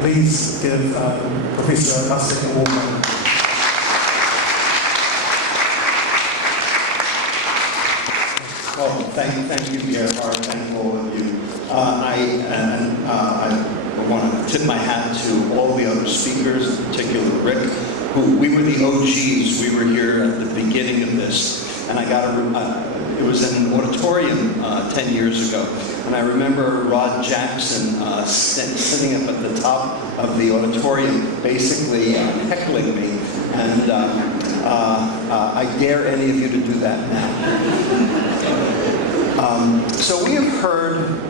Please give Professor Lustig a warm welcome. Well, thank you, Gerhard. Thank all of you. I want to tip my hat to all the other speakers, in particular Rick, who we were the OGs. We were here at the beginning of this, and it was in an auditorium 10 years ago, and I remember Rod Jackson sitting up at the top of the auditorium, basically heckling me, and I dare any of you to do that now. So we have heard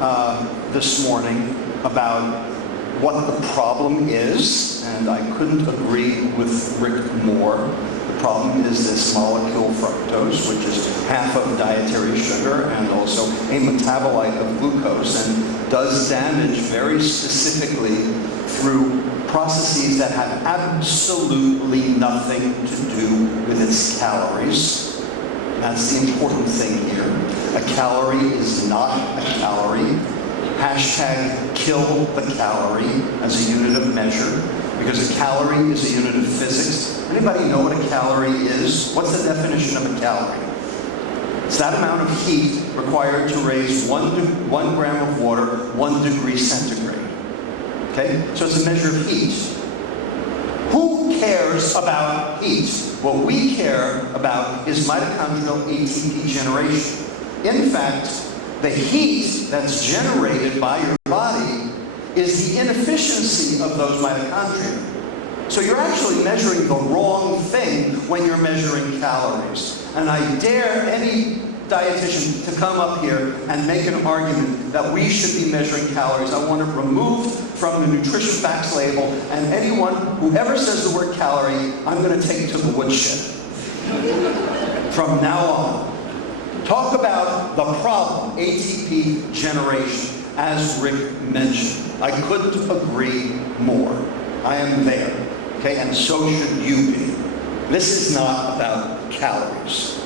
this morning about what the problem is, and I couldn't agree with Rick more. The problem is this molecule fructose, which is half of dietary sugar and also a metabolite of glucose, and does damage very specifically through processes that have absolutely nothing to do with its calories. That's the important thing here. A calorie is not a calorie. Hashtag kill the calorie as a unit of measure, because a calorie is a unit of physics. Anybody know what a calorie is? What's the definition of a calorie? It's that amount of heat required to raise 1 gram of water 1 degree centigrade. Okay? So it's a measure of heat. Who cares about heat? What we care about is mitochondrial ATP generation. In fact, the heat that's generated by your body is the inefficiency of those mitochondria. So you're actually measuring the wrong thing when you're measuring calories. And I dare any dietitian to come up here and make an argument that we should be measuring calories. I want it removed from the nutrition facts label, and anyone who ever says the word calorie, I'm going to take to the woodshed. From now on. Talk about the problem, ATP generation, as Rick mentioned. I couldn't agree more. I am there, okay, and so should you be. This is not about calories.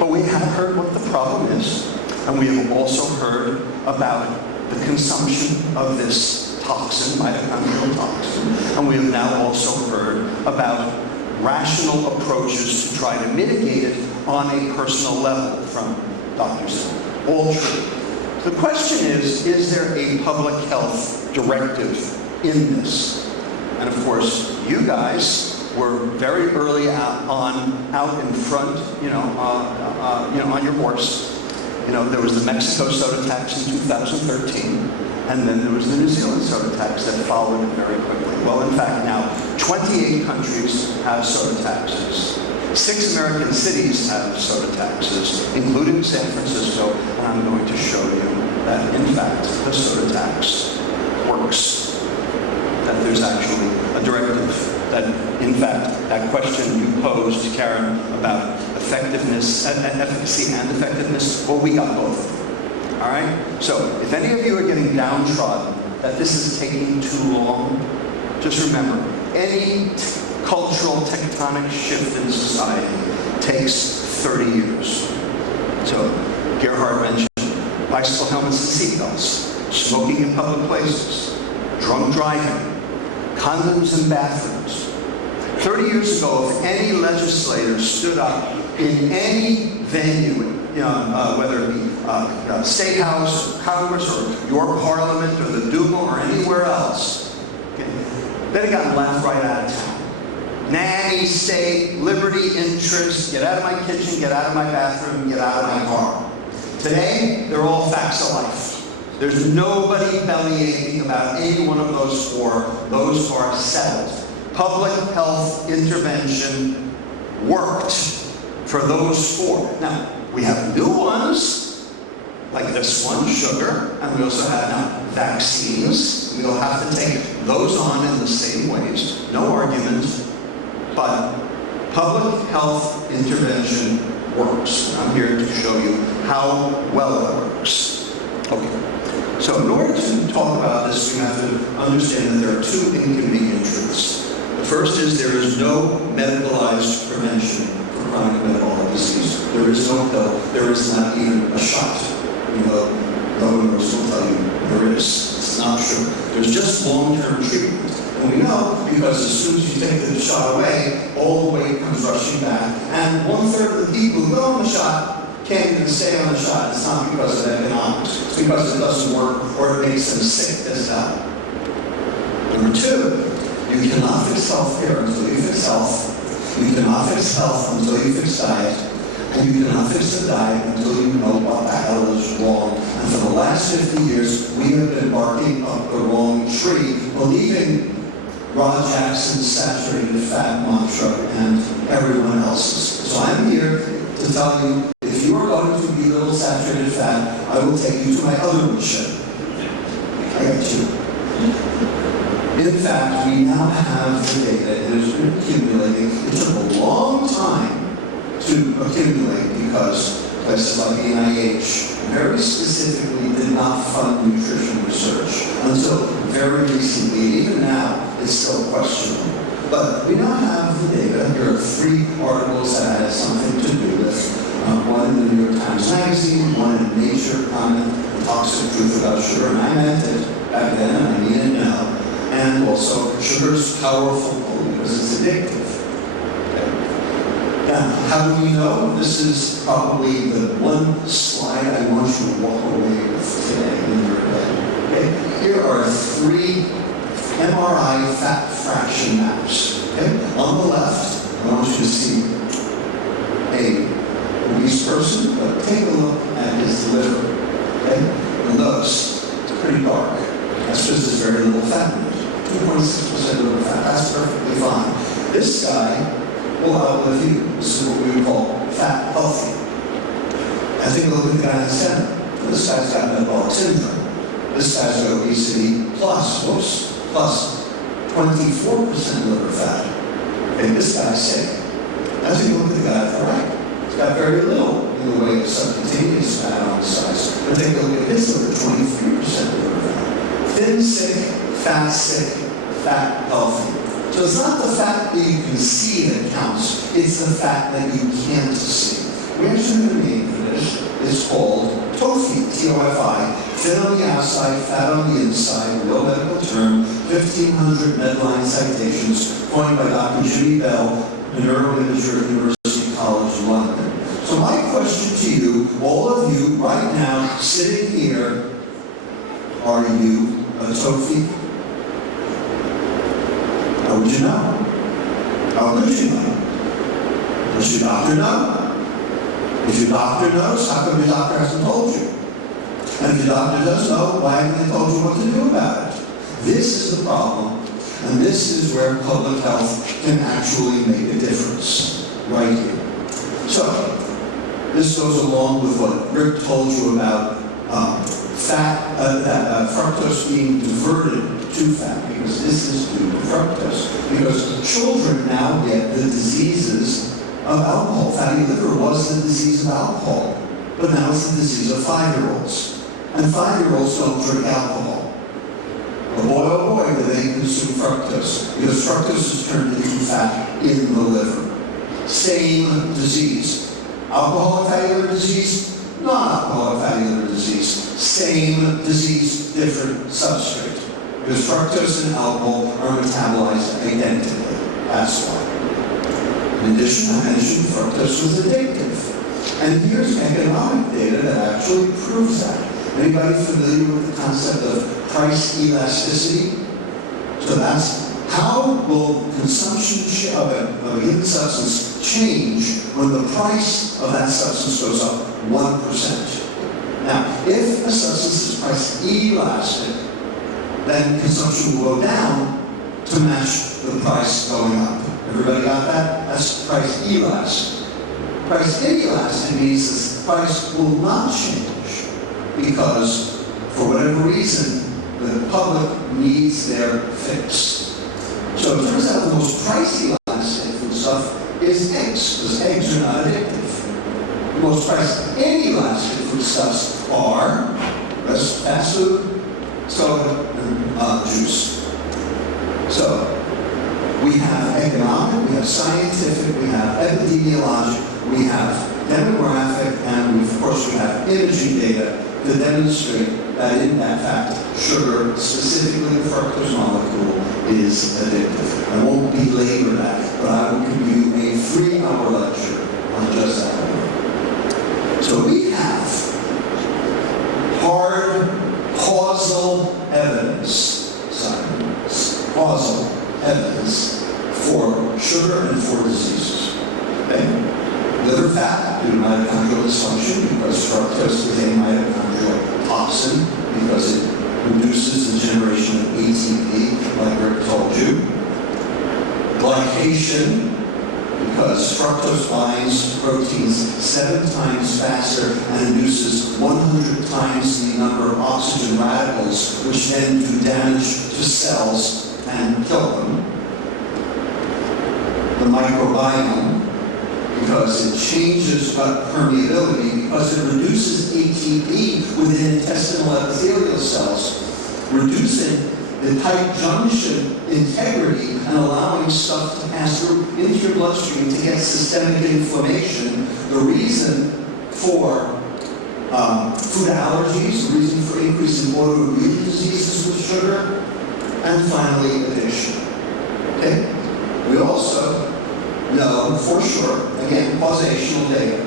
But we have heard what the problem is, and we have also heard about the consumption of this toxin, mitochondrial toxin, and we have now also heard about rational approaches to try to mitigate it on a personal level from doctors. All true. The question is there a public health directive in this? And of course, you guys were very early out in front, on your horse. There was the Mexico soda tax in 2013, and then there was the New Zealand soda tax that followed it very quickly. Well, in fact, now 28 countries have soda taxes. 6 American cities have soda taxes, including San Francisco, and I'm going to show you that, in fact, the soda tax works. That there's actually a directive. That, in fact, that question you posed, Karen, about effectiveness, efficacy and effectiveness, well, we got both. All right? So, if any of you are getting downtrodden that this is taking too long, just remember, any cultural tectonic shift in society takes 30 years. So, Gerhard mentioned bicycle helmets and seatbelts, smoking in public places, drunk driving, condoms in bathrooms. 30 years ago, if any legislator stood up in any venue, whether it be State House, or Congress, or your Parliament, or the Duma, or anywhere else, okay, then it got laughed right out of town. Nanny state, liberty interest, get out of my kitchen, get out of my bathroom, get out of my car. Today, they're all facts of life. There's nobody bellyaching about any one of those four. Those are settled. Public health intervention worked for those four. Now, we have new ones, like this one, sugar, and we also have now vaccines. We'll have to take those on in the same ways. No argument, but public health intervention works. I'm here to show you how well it works. Okay. So in order to talk about this, we have to understand that there are two inconvenient truths. The first is there is no medicalized prevention for chronic metabolic disease. There is no pill. There is not even a shot. No one knows will tell you there is. That's not true. There's just long-term treatment. And we know because as soon as you take the shot away, all the weight comes rushing back. And 1/3 of the people who go on the shot can't even stay on the shot. It's not because of economics. It's because it doesn't work or it makes them sick as hell. Number two, you cannot fix healthcare until you fix health. You cannot fix health until you fix diet. And you cannot fix the diet until you know what the hell is wrong. And for the last 50 years, we have been barking up the wrong tree, believing Rod Jackson's saturated fat mantra and everyone else's. So I'm here to tell you, if you are going to be a little saturated fat, I will take you to my other woodshed. I got two. In fact, we now have the data. It has been accumulating. It took a long time to accumulate because places like the NIH very specifically did not fund nutrition research until very recently. Even now, it's still questionable. But we now have the data. Here are 3 articles that had something to do with one in the New York Times Magazine, one in Nature, comment, The Toxic Truth About Sugar, and I meant it back then, and I mean it now. And also, sugar is powerful because it's addictive. Now, how do we know? This is probably the one slide I want you to walk away with today in your day. Okay? Here are 3 MRI fat fraction maps. Okay? On the left, I want you to see a obese person, but take a look at his liver. Okay? You'll notice it's pretty dark. That's because there's very little fat in it. 2.6% liver fat. That's perfectly fine. This guy will outlive you. This is what we would call fat healthy. I think look at the guy in the center. This guy's got metabolic syndrome. This guy's got obesity plus 24% liver fat. And this guy's sick. I think look at the guy at the right. He's got very little in the way of subcutaneous fat on his size. But take a look at his liver, 23% liver fat. Thin sick, fat healthy. So it's not the fact that you can see that counts, it's the fact that you can't see. We actually have a name for this. It's called TOFI, T-O-F-I, thin on the outside, fat on the inside, real medical term, 1,500 Medline citations, coined by Dr. Judy Bell, a neuroimager at University College London. So my question to you, all of you right now, sitting here, are you a TOFI? How would you know? How would you know? Does your doctor know? If your doctor knows, how come your doctor hasn't told you? And if your doctor does know, why haven't they told you what to do about it? This is the problem, and this is where public health can actually make a difference, right here. So, this goes along with what Rick told you about fructose being diverted to fat, because this is due to fructose. Because children now get the diseases of alcohol. Fatty liver was the disease of alcohol, but now it's the disease of 5-year-olds. And 5-year-olds don't drink alcohol. But boy, oh boy, do they consume fructose, because fructose is turned into fat in the liver. Same disease. Alcoholic fatty liver disease, non-alcoholic fatty liver disease. Same disease, different substrate. Because fructose and alcohol are metabolized identically. That's why. In addition, I mentioned fructose was addictive. And here's economic data that actually proves that. Anybody familiar with the concept of price elasticity? So that's how will consumption of a given substance change when the price of that substance goes up 1%. Now, if a substance is price elastic, then consumption will go down to match the price going up. Everybody got that? That's price elastic. Price inelastic means the price will not change because, for whatever reason, the public needs their fix. So it turns out the most price elastic food stuff is eggs, because eggs are not addictive. The most price inelastic foodstuffs are fast food, soda, and juice. So we have economic, we have scientific, we have epidemiologic, we have demographic, and of course we have imaging data to demonstrate that in fact, sugar, specifically the fructose molecule, is addictive. I won't belabor that, but I will give you a 3-hour lecture on just that. So we have hard causal evidence, science, causal evidence for sugar and for diseases. Okay? Liver fat due to mitochondrial dysfunction because fructose is a mitochondrial toxin because it reduces the generation of ATP, like Rick told you. Glycation, because fructose binds proteins 7 times faster and induces 100 times the number of oxygen radicals, which then do damage to cells and kill them. The microbiome, because it changes gut permeability, because it reduces ATP within intestinal epithelial cells, reducing the tight junction integrity and allowing stuff to pass through into your bloodstream to get systemic inflammation. The reason for food allergies, the reason for increasing autoimmune diseases with sugar, and finally addiction. Okay? We also know for sure, again, causational data,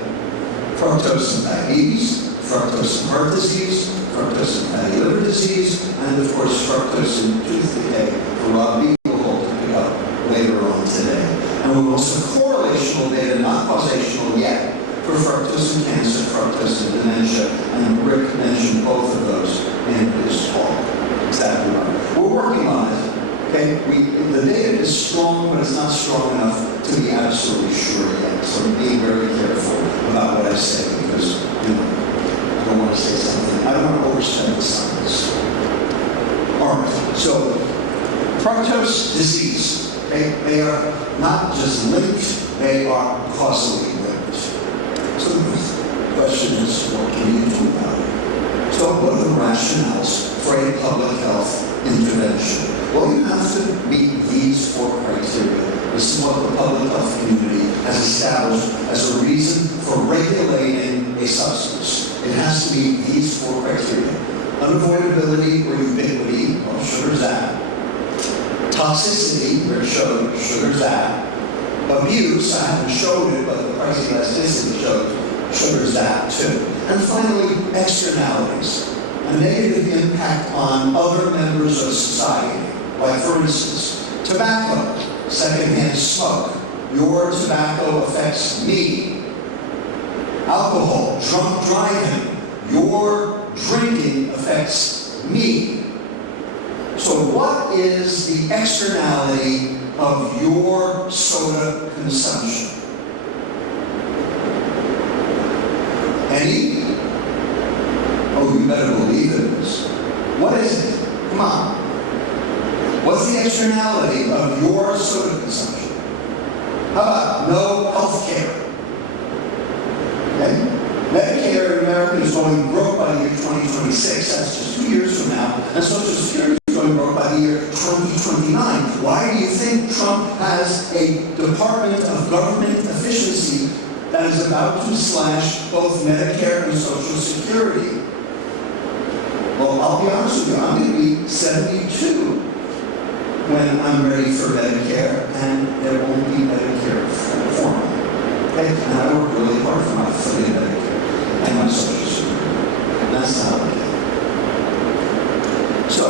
fructose in diabetes, fructose in heart disease, fructose in fatty liver disease, and of course fructose in tooth decay for Rob B. will hold to pick up later on today. And we also correlational data, not causational yet, for fructose in cancer, fructose in dementia, and Rick mentioned both of those in his talk. Exactly right. We're working on it. Okay, the data is strong, but it's not strong enough to be absolutely sure yet. So I'm being very careful about what I say because, I don't want to say something. I don't want to overstep the science. All right, so fructose disease, okay, they are not just linked, they are causally linked. So the question is, what can you do about it? So what are the rationales for a public health intervention? Well, you have to meet these 4 criteria. This is what the public health community has established as a reason for regulating a substance. It has to meet these 4 criteria. Unavoidability or ubiquity, well, sugar's that. Toxicity, where it showed sugar's that. Abuse, I haven't showed it, but the price elasticity showed sugar's that too. And finally, externalities. A negative impact on other members of society. Like, for instance, tobacco, secondhand smoke. Your tobacco affects me. Alcohol, drunk driving. Your drinking affects me. So what is the externality of your soda consumption? Any? Oh, you better believe it is. What is it? Come on. What's the externality of your soda consumption? How about no health care? Okay? Medicare in America is going broke by the year 2026. That's just 2 years from now. And Social Security is going broke by the year 2029. Why do you think Trump has a Department of Government Efficiency that is about to slash both Medicare and Social Security? Well, I'll be honest with you. I'm going to be 72 when I'm ready for Medicare, and there won't be Medicare for me. Okay? And I work really hard for my affiliate Medicare and my Social Security. That's not okay. So,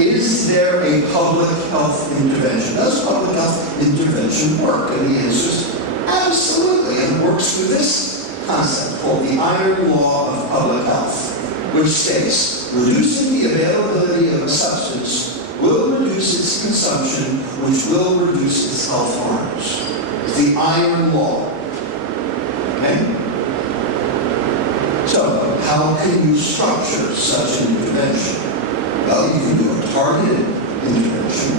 is there a public health intervention? Does public health intervention work? And the answer is absolutely. And it works through this concept called the iron law of public health, which states reducing the availability of a substance will reduce its consumption, which will reduce its health harms. It's the iron law. Okay? So, how can you structure such an intervention? Well, you can do a targeted intervention,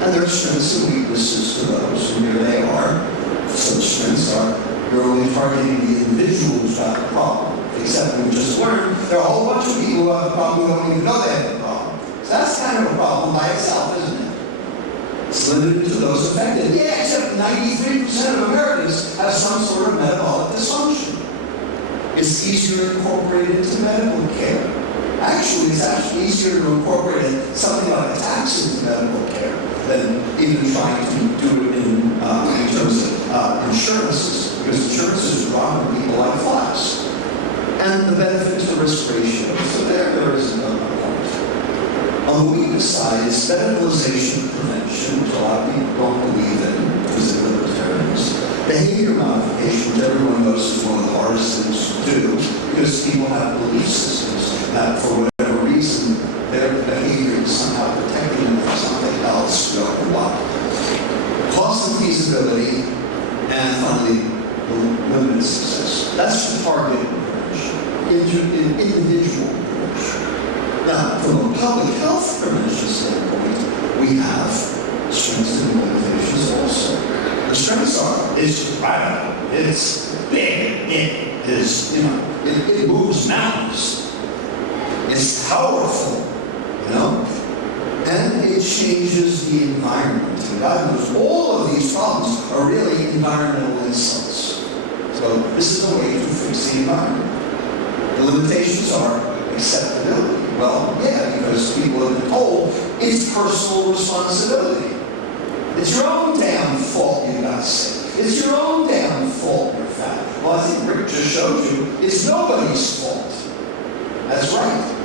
and there are strengths and weaknesses to those, and here they are. So the strengths are, you're only targeting the individual who's got the problem. Except we just learned there are a whole bunch of people who have the problem who don't even know they have the problem. So that's kind of a problem by itself, isn't it? It's limited to those affected. Yeah, except 93% of Americans have some sort of metabolic dysfunction. It's easier incorporated into medical care. Actually, it's actually easier to incorporate something like a tax into medical care than even trying to do it in terms of insurances, because insurances are wrong when people like flies. And the benefit to risk ratio. So there is another point. On the weakness side is medicalization prevention, which a lot of people don't believe in because they're libertarians. Behavior modification, which everyone knows is one of the hardest things to do, because people have belief systems that for whatever reason their behavior is somehow protecting them from something else, we don't know what. Cost and feasibility, and finally, limited success. That's the target individual prevention. Now, from a public health prevention standpoint, we have strengths and limitations also. The strengths are, it's radical, it's big, it is, it moves mountains, it's powerful, and it changes the environment. And God knows all of these problems are really environmental insults. So this is a way to fix the environment. The limitations are acceptability. Well, yeah, because people have been told it's personal responsibility. It's your own damn fault you got sick. It's your own damn fault you're fat. Well, I think Rick just showed you it's nobody's fault. That's right.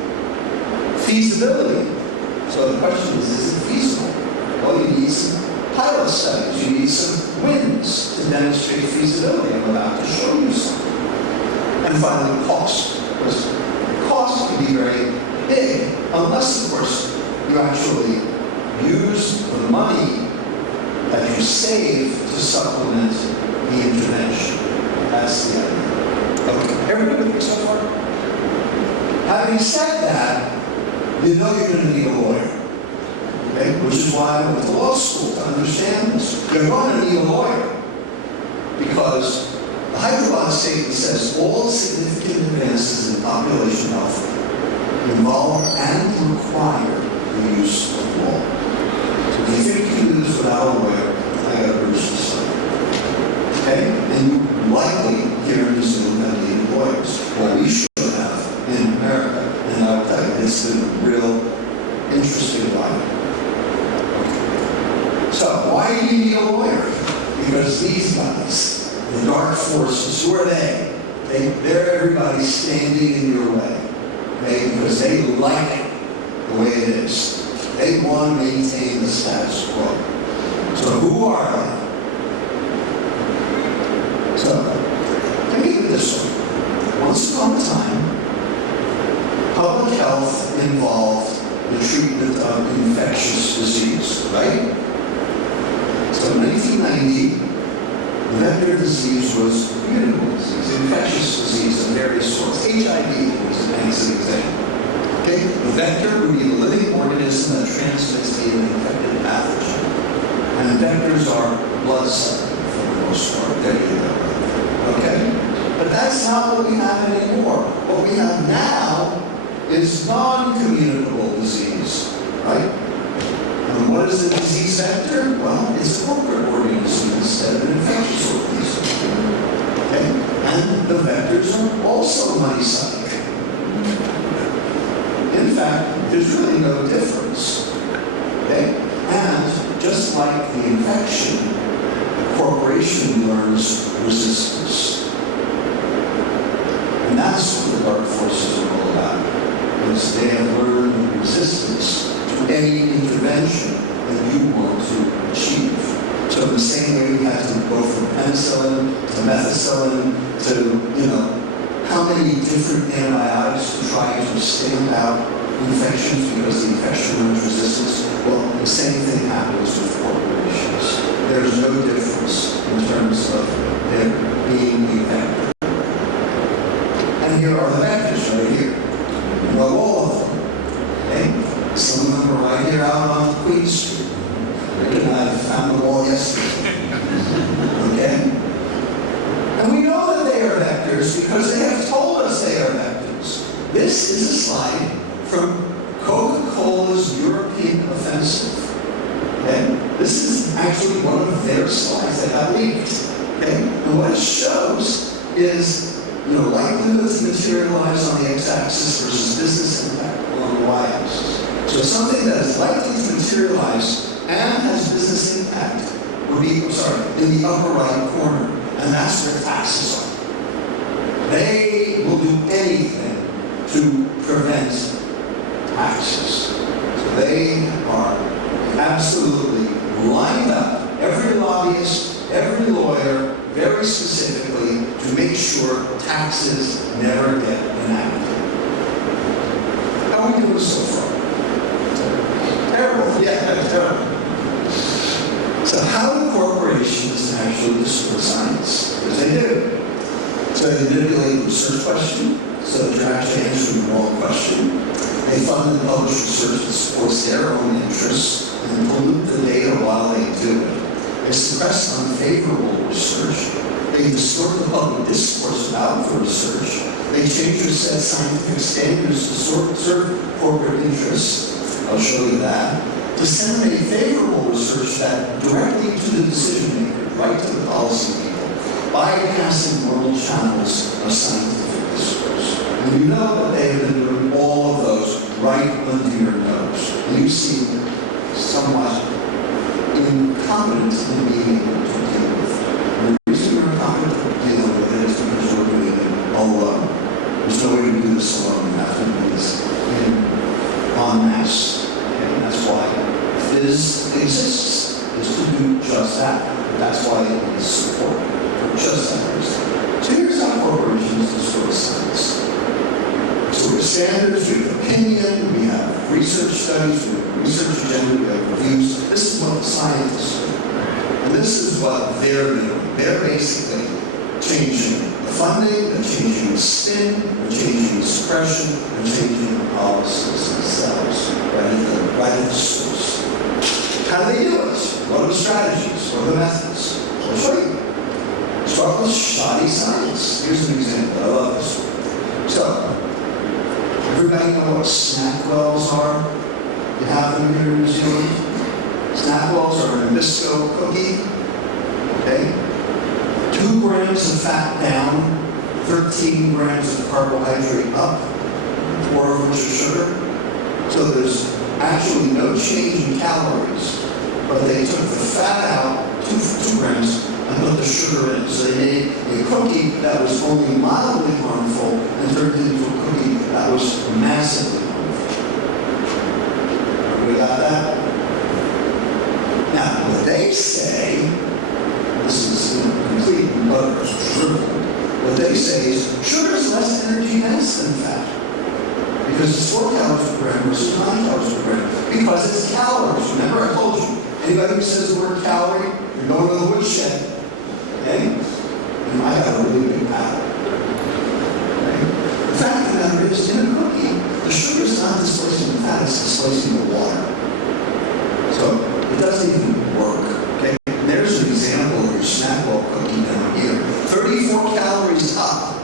Feasibility. So the question is it feasible? Well, you need some pilot studies. You need some wins to demonstrate feasibility. I'm about to show you something. And finally, cost. Because cost can be very big, unless, of course, you actually use the money that you save to supplement the intervention. That's the idea. Okay, everybody with me so far? Having said that, you know you're going to need a lawyer. Okay? Which is why I went to law school, to understand this. You're going to need a lawyer. Because the Hyderabad statement says all significant advances in population health involve and require the use of law. So if you think you can do this without a lawyer, I got to urge this study. Okay? And you likely here in New Zealand have needed lawyers. Well, we should have in America. And I'll tell you, it's been a real interesting life. So, why do you need a lawyer? Because these guys, the dark forces, who are they? They're everybody standing in your way. Okay? Because they like it the way it is. They want to maintain the status quo. So who are they? So, think of it this way. Once upon a time, public health involved the treatment of infectious disease, right? So in 1990, vector disease was communicable disease, infectious disease of various sorts. HIV was an example. Okay? The vector would be a living organism that transmits the infected pathogen. And vectors are blood-sucking for the most part. There you go. Okay? But that's not what we have anymore. What we have now is non-communicable disease, right? And what is the disease vector? Well, it's a corporate organism instead of an infectious organism. Okay? And the vectors are also money-sucking. In fact, there's really no difference. Okay? And just like the infection, the corporation learns resistance. And that's what the dark forces are all about. Because they have learned resistance to any intervention that you want to achieve. So in the same way we had to go from penicillin to methicillin to, how many different antibiotics to try to stamp out infections because the infection learns resistance. Well, the same thing happens with corporations. There's no difference in terms of there being a vector. And here are the vectors right here. You know all of them. Okay? Some of them are right here out on Queen Street. I found them all yesterday. Okay? And we know that they are vectors because they have told us they are vectors. This is a slide from Coca-Cola's European offensive. Okay? This is actually one of their slides that got leaked. Okay? And what it shows is likelihood to materialize on the x-axis versus business impact along the y-axis. So something that is likely to materialize and has business impact would be, in the upper right corner, and that's where taxes are. They will do anything to prevent taxes. So they are absolutely lined up, every lobbyist, every lawyer, very specifically to make sure taxes never get enacted. How are we doing so far? Terrible. Yeah, terrible. So how do corporations actually distort science? Because they do. So they manipulate the research question, so that you're actually answering the wrong question. They fund and publish research that supports their own interests and pollute the data while they do it. They suppress unfavorable research. They distort the public discourse about the research. They change or set scientific standards to serve corporate interests. I'll show you that. Disseminate favorable research that directly to the decision maker, right to the policy people, bypassing normal channels of scientific discourse. And you know that they have been doing all of those right under your nose. And you seem somewhat incompetent in being able to deal with it. And the reason you're incompetent in dealing with it is because you're doing it all alone. There's no way to do this alone. You have to do this en masse. And that's why FIS exists, is to do just that. That's why it needs support for just that reason. So here's how corporations distort science. So we have standards, we have opinion, we have research studies, we have research agenda, we have reviews. This is what the scientists do. And this is what they're doing. They're basically changing the funding, they're changing the spin, they're changing the suppression, they're changing the policies themselves, right at the source. How do they do it? What are the strategies? What are the methods? I'll show you. Start with shoddy science. Here's an example. I love this one. So, everybody know what snack wells are? You have them here in New Zealand? Snack wells are a Nabisco cookie. Okay? 2 grams of fat down, 13 grams of carbohydrate up, 4 of which are sugar. So there's actually no change in calories, but they took the fat out, 2 grams, and put the sugar in. So they made a cookie that was only mildly harmful and turned it into a cookie that was massively harmful. We got that? Now, what they say, this is complete and utter drivel, what they say is sugar is less energy dense than fat. Because it's 4 calories per gram versus 9 calories per gram. Because it's calories. Remember I told you, anybody who says the word calorie, you're going to the woodshed. Okay? And I got a really big palate. Okay? The fact of the matter is, in a cookie, the sugar is not displacing the fat, it's displacing the water. So it doesn't even work. Okay? And there's an example of your snack ball cookie down here. 34 calories up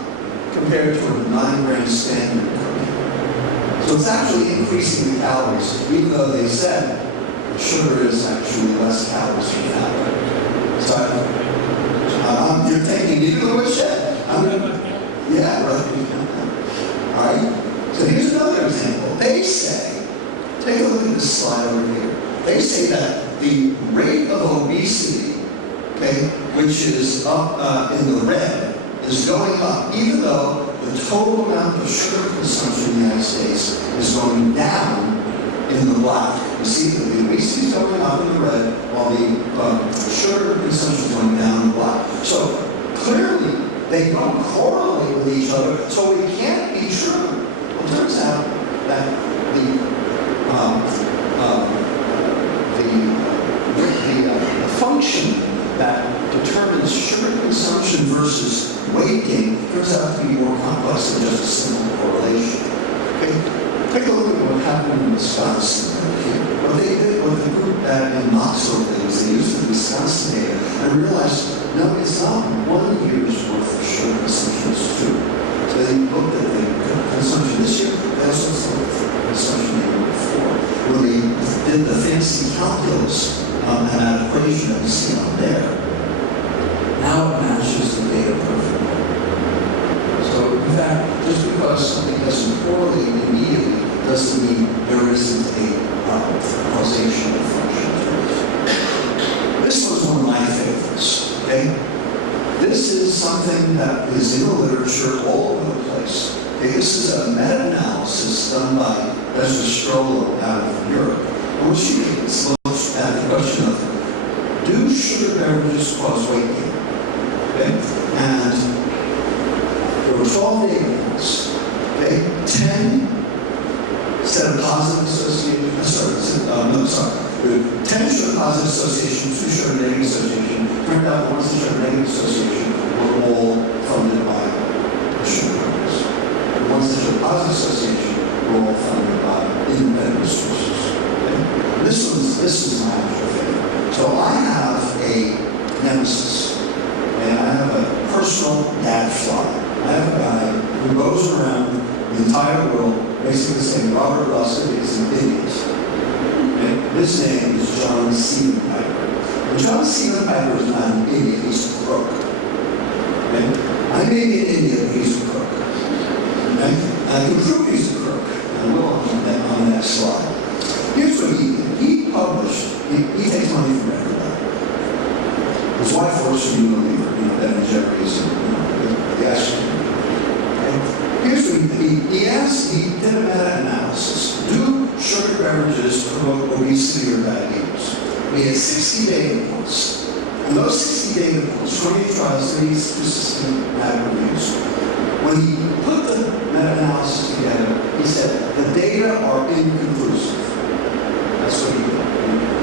compared to a 9-gram standard cookie. So it's actually increasing the calories, even though they said sugar is actually less calories than fat. So you're taking me to the woodshed. Yeah, right. All right. So here's another example. They say, take a look at this slide over here. They say that the rate of obesity, okay, which is up in the red, is going up, even though the total amount of sugar consumption in the United States is going down in the black. You see that the obesity is going up in the red, while the sugar consumption is going down in the black. So clearly, they don't correlate with each other, so it can't be true. Well, it turns out that the function that determines sugar consumption versus weight gain turns out to be more complex than just a simple correlation. Okay? Take a look at what happened in Wisconsin right here. What they did, what the group in Knoxville did was they used the Wisconsin data and realized, no, it's not 1 year's worth of sugar consumption, it's 2. So they looked at the consumption this year, they also looked at the consumption the year before. When they did the fancy calculus and that equation that you see on there, now it matches the data perfectly. So something that is in the literature all over the place. Okay, this is a meta-analysis done by Professor Strollo out of Europe. And what she did is looked at the question of, do sugar beverages cause weight gain? Okay? And there were 12 data points. Okay? 10 said a positive association. There were 10 showed positive association, 2 showed a negative association. Turned out the ones that showed a negative association were all funded by the sugar companies. The ones that showed positive association were all funded by independent resources. Okay? This was my actual favorite. So I have a nemesis, and I have a personal gadfly. I have a guy who goes around the entire world basically saying Robert Lustig is an idiot. Okay? His name is John Stephen Piper. And John Stephen Piper is not an idiot, he's a crook. Okay? I may be an idiot, but he's a crook. Okay? I can prove he's a crook. I will on that slide. Here's what he did. He published, he takes money from everybody. His wife works for Unilever, Ben & Jerry's, and the Ashton. Here's what he did a meta-analysis. Do sugar beverages promote obesity or diabetes? We had 60 data points. And those 60 data points, 28 trials, 3 statistical meta reviews. When he put the meta-analysis together, he said, the data are inconclusive. That's what he did. He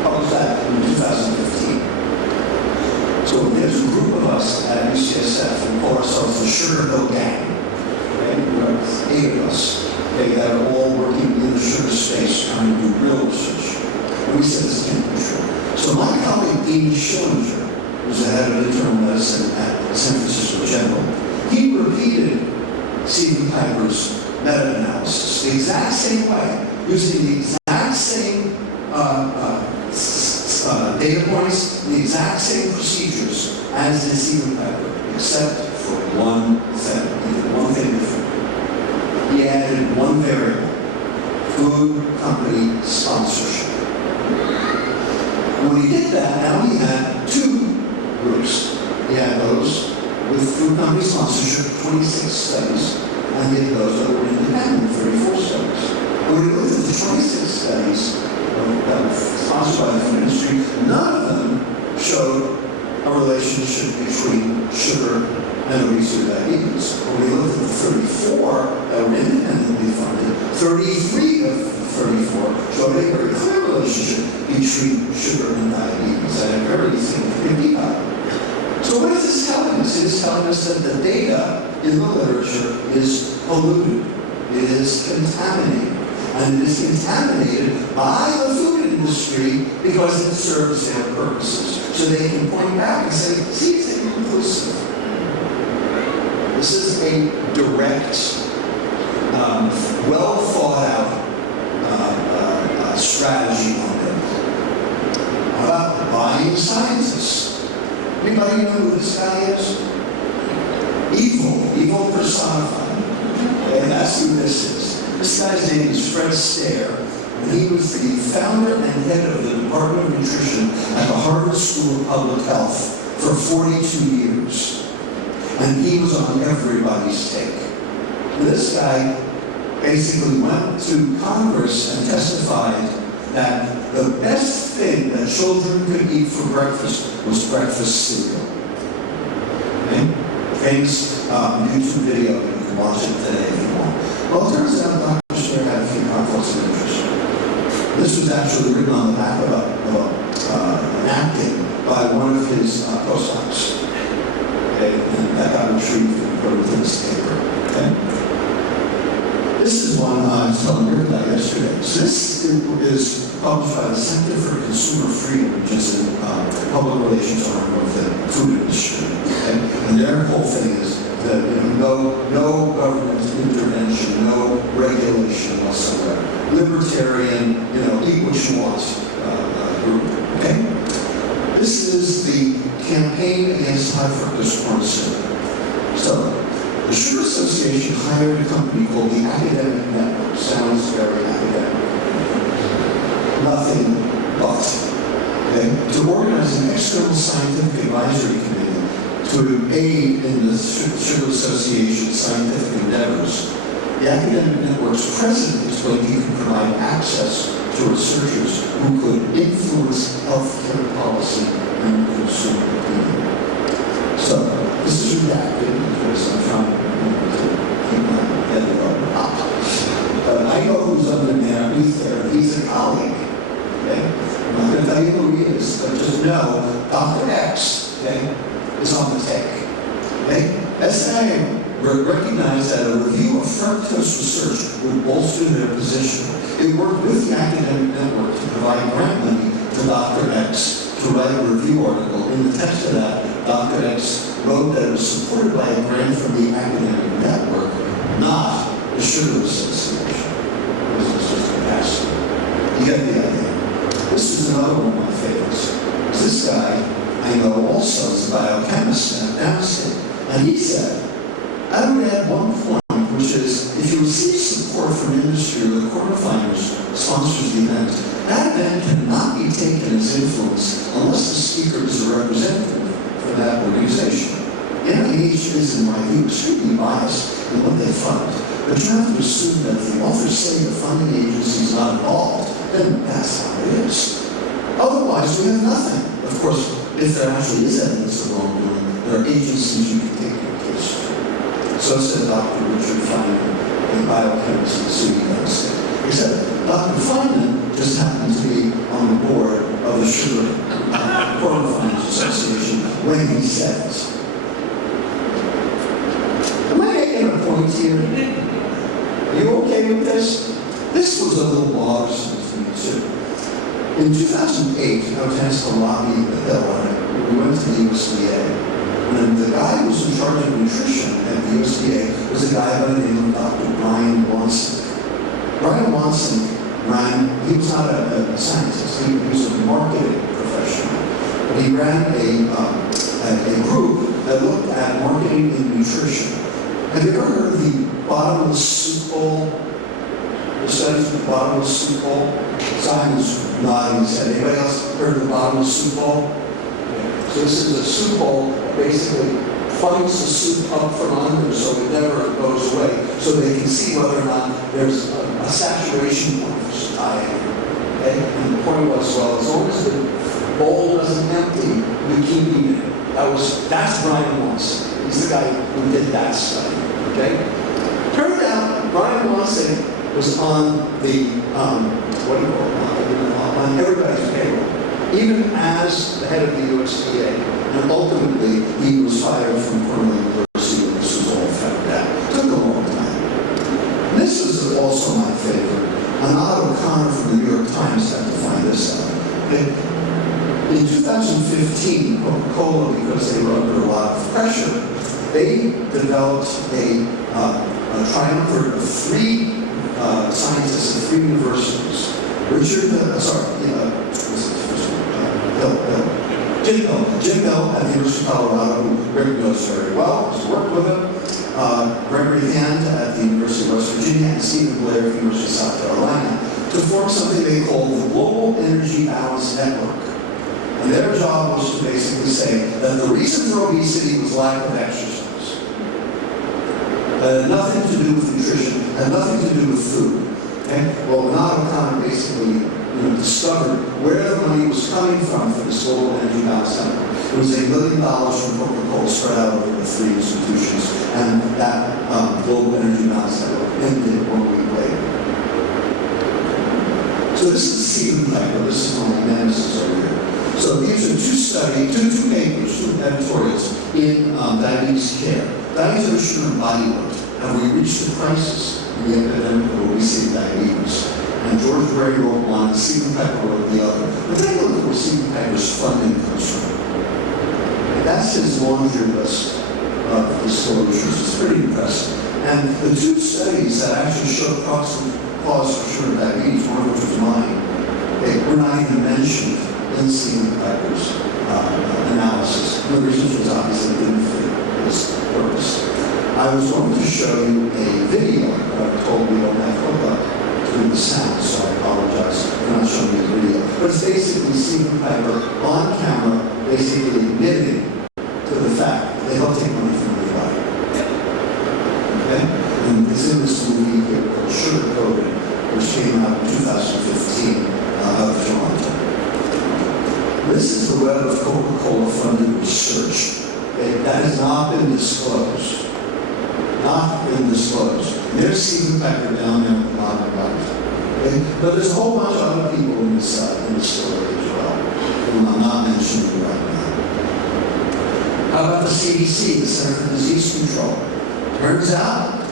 published that in 2015. So there's a group of us at UCSF who call ourselves the Sugar Hill Gang. Okay? 8 of us, okay, that are all working in the sugar space trying to do real research. And we said this can't be true. So my colleague, Dean Schillinger, who's the head of internal medicine at San Francisco General, he repeated Stephen Piper's meta-analysis the exact same way, using the exact same data points, the exact same procedures as did Stephen Piper, except for one thing. He did one thing different. He added one variable: food company sponsorship. And when he did that, now he had 2 groups. He had those with food company sponsorship, 26 studies, and he had those that were independent, 34 studies. When he looked at the 26 studies that were sponsored by the food industry, none of them showed a relationship between sugar and obesity or diabetes. When we looked at the 34 that were independently funded, 33 of the 34 showed a very clear relationship between sugar and diabetes, and a very significant p-value. So what is this telling us? It is telling us that the data in the literature is polluted. It is contaminated. And it is contaminated by the food industry because it serves their purposes. So they can point back and say, see, it's inconclusive. This is a direct, well thought out strategy on it. How about buying scientists? Anybody know who this guy is? Evil personified. And that's who this is. This guy's name is Fred Stair, and he was the founder and head of the Department of Nutrition at the Harvard School of Public Health for 42 years. And he was on everybody's take. And this guy basically went to Congress and testified that the best thing that children could eat for breakfast was breakfast cereal. Okay? Famous YouTube video, you can watch it today if you want. Well, it turns out Dr. Stair had a few conflicts of interest. This was actually written on the back of a napkin by one of his postdocs. Okay? And that got retrieved and put within this paper. Okay? This is one I was telling you about yesterday. So this is published by the Center for Consumer Freedom, which is a public relations arm of the food industry. Okay? And their whole thing is that no government intervention, no regulation whatsoever. Libertarian, eat what you want group. Okay? This is the campaign against high fructose corn syrup. So, the Sugar Association hired a company called the Academic Network. Sounds very academic. Nothing but. Okay? To organize an external scientific advisory committee to aid in the Sugar Association's scientific endeavors. The academic network's president explained he could provide access to researchers who could influence healthcare policy and consumer opinion. So, this is redacted because I'm trying to keep my head up. But I know who's under there. He's there. He's a colleague. Okay? I'm not going to tell you who he is, but just know Dr. X, okay, is on the take. Okay? SNIA recognized that a review of fructose research would bolster their position. It worked with the academic network to provide grant money to Dr. X to write a review article. In the text of that, Dr. X wrote that it was supported by a grant from the academic network, not the Sugar Association. This is just a pass. You get the idea. This is another one of my favorites. This guy, I know also, is a biochemist at downstate. And he said, I would add one point, which is, if you receive support from industry or the corn refiners sponsors the event, that event cannot be taken as influence unless the speaker is a representative for that organization. NIH is, in my view, extremely biased in what they fund. But you have to assume that if the authors say the funding agency is not involved, then that's how it is. Otherwise, we have nothing. Of course, if there actually is evidence of wrongdoing, there are agencies you can take your case to. So said Dr. Richard Feynman, a biochemist at SUNY Downstate. Except Dr. Feynman just happened to be on the board of the Sugar Corn Refiners Association when he said it. Am I making a point here? Are you okay with this? This was a little bothersome to me too. In 2008, I was asked to lobby the Hill, and we went to the USDA. And the guy who was in charge of nutrition at the USDA was a guy by the name of Dr. Brian Lustig. Brian Lustig he was not a scientist, he was a marketing professional. But he ran a group that looked at marketing and nutrition. Have you ever heard of the bottomless soup bowl? The studies of the bottomless soup bowl? Simon's nodding his head. Anybody else heard of the bottomless soup bowl? So this is a soup bowl that basically funnels the soup up from under so it never goes away, so they can see whether or not there's a saturation point for satiety. Okay? And the point was, well, as long as the bowl doesn't empty, you keep eating it. That's Brian Lustig. He's the guy who did that study. Okay? Turned out Brian Lustig was on the on everybody's payroll, even as the head of the USDA. And ultimately, he was fired from Cornell University when this was all found out. It took a long time. And this is also my favorite. Anad O'Connor from the New York Times had to find this out. In 2015, Coca-Cola, because they were under a lot of pressure, they developed a triumvirate of three scientists at three universities. Jim Hill at the University of Colorado, who Greg knows very well, has worked with him. Gregory Hand at the University of West Virginia, and Stephen Blair at the University of South Carolina, to form something they call the Global Energy Balance Network. And their job was to basically say that the reason for obesity was lack of exercise. Nothing to do with nutrition, had nothing to do with food. Okay? Well, Anad O'Connor basically discovered where the money was coming from for this Global Energy Balance Network. It was $1 million from Coca-Cola spread out over the three institutions, and that Global Energy Balance Network ended 1 week later. So this is Stephen Piper. This is one of my nemesis over here. So these are two papers, two editorials in diabetes care. Diabetes of sugar and body weight. Have we reached the crisis in the epidemic of obesity and diabetes? And George Gray wrote one, and Stephen Piper wrote the other. But take a look at where Stephen Piper's funding comes from. And that's his laundry list of disclosures. It's pretty impressive. And the two studies that actually showed proximate cause for sugar diabetes, one of which was mine, they were not even mentioned in Stephen Piper's analysis. And the reason was obviously didn't fit his purpose. I was going to show you a video, but I'm told we don't have hookup to the sound, so I apologize for not showing you the video. But it's basically Stephen Piper on camera, basically admitting to the fact This is the web of Coca-Cola funded research. Okay? That has not been disclosed. Not been disclosed. There's Stephen Becker down there at the bottom right. Okay? But there's a whole bunch of other people in this story as well, whom I'm not mentioning right now. How about the CDC, the Center for Disease Control? Turns out,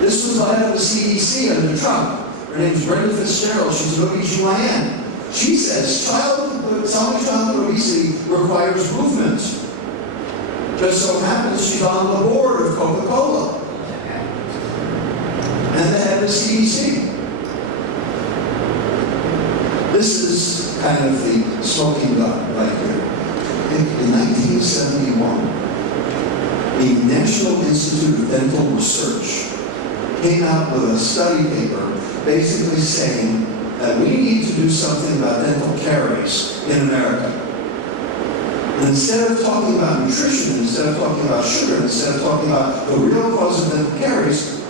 this was the head of the CDC under Trump. Her name is Brenda Fitzgerald. She's an OBGYN. She says childhood obesity requires movement. Just so happens she's on the board of Coca-Cola and the head of the CDC. This is kind of the smoking gun right here. In 1971, the National Institute of Dental Research came out with a study paper basically saying that we need to do something about dental caries in America. And instead of talking about nutrition, instead of talking about sugar, instead of talking about the real cause of dental caries,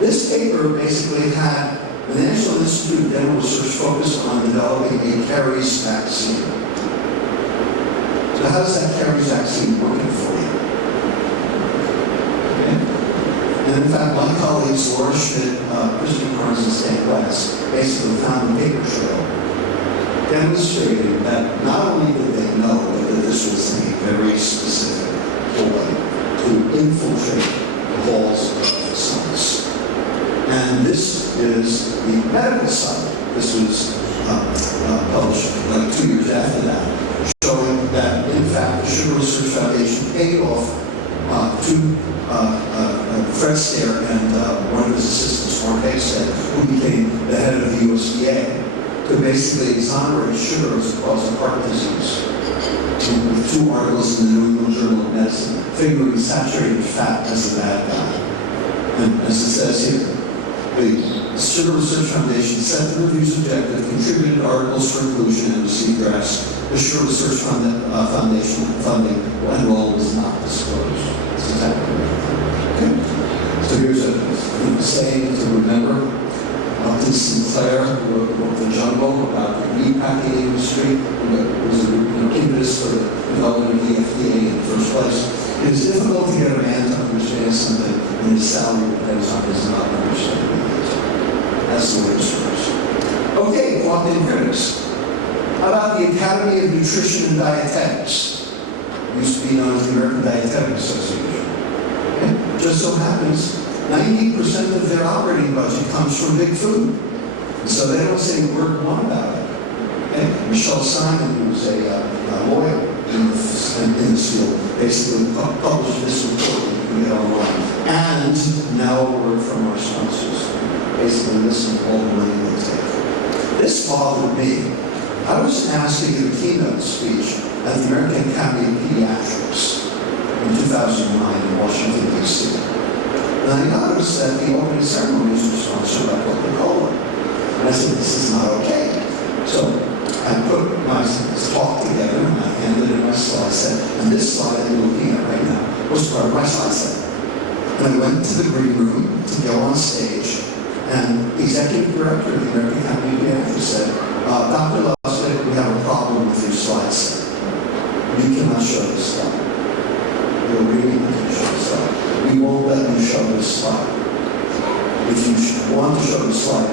this paper basically had the National Institute of Dental Research focused on developing a caries vaccine. So how's that caries vaccine working for you? And in fact, my colleagues, Laura Schmidt, Christian Carnes, and Stan Glass, basically found a paper trail demonstrating that not only did they know, but that this was a very specific ploy to infiltrate the halls of science. And this is the medical side. This was published like 2 years after that, showing that, in fact, the Sugar Research Foundation paid off to Fred Stair and one of his assistants, Mark Hegstead, who became the head of the USDA, to basically exonerate sugar as a cause of heart disease. With 2 articles in the New England Journal of Medicine figuring saturated fat as a bad guy. And as it says here, the Sugar Research Foundation set the review's objective, contributed articles for inclusion, and received drafts. The Sugar Research Foundation funding and role was not disclosed. That's exactly right. Okay. So here's a saying to remember. Upton Sinclair, who wrote the book The Jungle about the meatpacking industry, who was an impetus for the development of the FDA in the first place. It is difficult to get a man to understand something when his salary depends on his not understanding it. That's the way it starts. Okay, walk-in critics. How about the Academy of Nutrition and Dietetics? It used to be known as the American Dietetic Association. Okay? Just so happens 90% of their operating budget comes from big food. And so they don't say word one about it. Okay? Michelle Simon, who's a lawyer in this field, basically published this report that you can get online. And now a word from our sponsors. Basically, listen to all the money they take. This bothered me. I was asked to give a keynote speech at the American Academy of Pediatrics in 2009 in Washington, D.C. And I noticed that the opening ceremonies were sponsored by Coca-Cola. And I said, this is not okay. So I put my talk together and I handed in my slide set. And this slide that you're looking at right now was part of my slide set. And I went to the green room to go on stage. And the executive director of the American Academy of Pediatrics said, Dr. Lustig, we have a problem with your slide set. You cannot show this slide. You're really not going to show this slide. We won't let you show this slide. If you want to show this slide,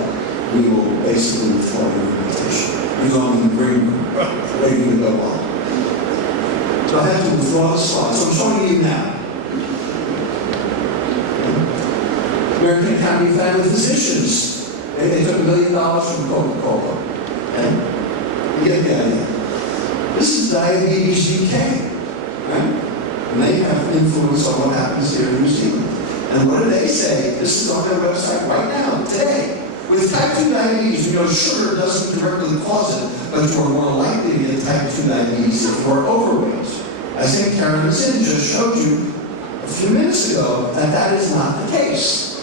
we will basically withdraw your invitation. You're going in the green room, ready to go on. So I had to withdraw the slide. So I'm showing you now. American Academy of Family Physicians. They took $1 million from Coca-Cola. Okay? You get the idea. This is Diabetes UK. Right? And they have influence on what happens here in New Zealand. And what do they say? This is on their website right now, today. With type 2 diabetes, you know sugar doesn't directly cause it, but you're more likely to get type 2 diabetes if you're overweight. I think Karen Zinn just showed you a few minutes ago that that is not the case.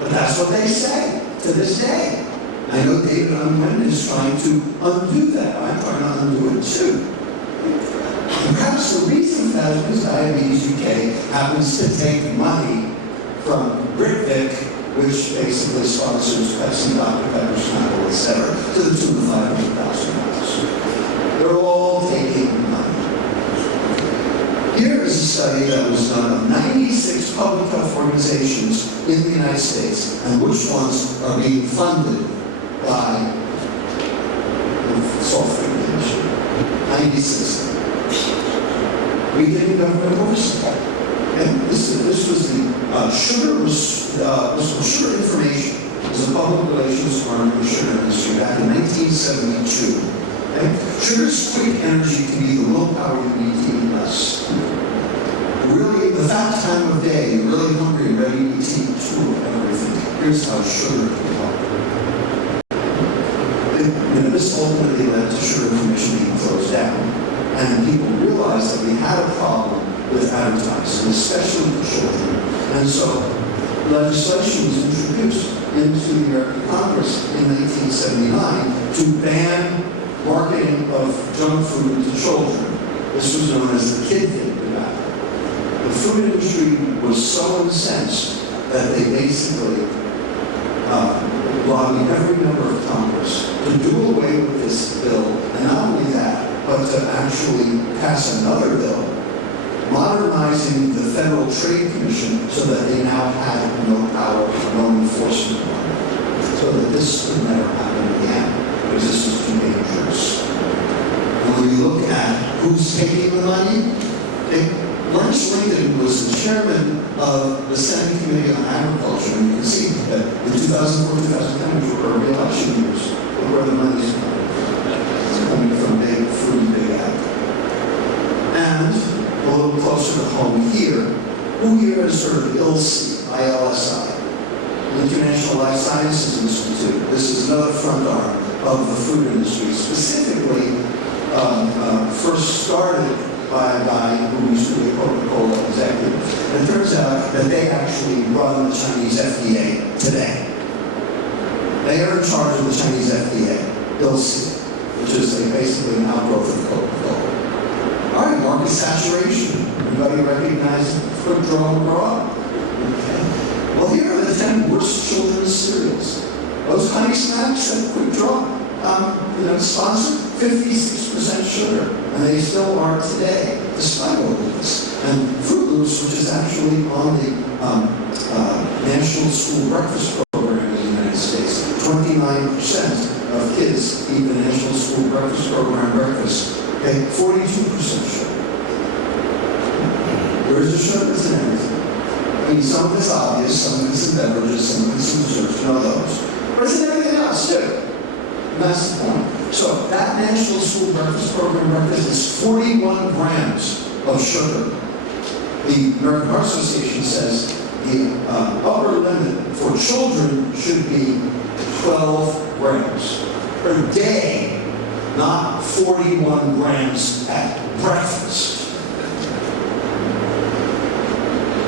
But that's what they say to this day. I know David Unwin is trying to undo that. I'm trying to undo it too. Perhaps the reason for that is Diabetes UK happens to take money from Britvic, which basically sponsors Pepsi, Dr. Pepper, Snapple, etc., to the tune of $500,000. They're all study that was done of 96 public health organizations in the United States and which ones are being funded by the software industry. 96. We didn't government oversight. And this was the sugar information. It was a public relations arm of the sugar industry back in 1972. Okay? Sugar's quick energy can be the willpower you need to eat less. Really, the fat time of day, you're really hungry and ready to eat two of everything. Here's how sugar can help. This ultimately led to sugar commission being closed down. And people realized that we had a problem with advertising, especially for children. And so legislation was introduced into the American Congress in 1979 to ban marketing of junk food to children. This was known as the kid thing tobacco. The food industry was so incensed that they basically lobbied every member of Congress to do away with this bill, and not only that, but to actually pass another bill modernizing the Federal Trade Commission so that they now had no power, no enforcement power, so that this could never happen again, because this is too dangerous. And when you look at who's taking the money, Lawrence Lincoln was the chairman of the Senate Committee on Agriculture, and you can see that in 2004-2010 were re-election years. Look where the money's coming. It's coming from big food, big ag. And a little closer to home here, who here has heard of ILSI, I-L-S-I, International Life Sciences Institute? This is another front arm of the food industry, specifically first started by a guy who used to be a Coca-Cola executive. And it turns out that they actually run the Chinese FDA today. They are in charge of the Chinese FDA, ILSI, which is basically an outgrowth of Coca-Cola. All right, market saturation. Everybody recognize Quick Draw and Grow Up? Okay. Well, here are the 10 worst children's cereals. Those Honey Smacks and Quick Draw, sponsored 56% sugar, and they still are today, despite all of this. And Fruit Loops, which is actually on the National School Breakfast Program in the United States, 29% of kids eat the National School Breakfast Program breakfast. Okay, 42% sugar. Where is the sugar? It's in everything. I mean, some of it's obvious, some of it's in beverages, some of it's in desserts, you know those. But it's in everything else, too. And that's the point. So, that National School Breakfast Program breakfast is 41 grams of sugar. The American Heart Association says the upper limit for children should be 12 grams per day. Not 41 grams at breakfast.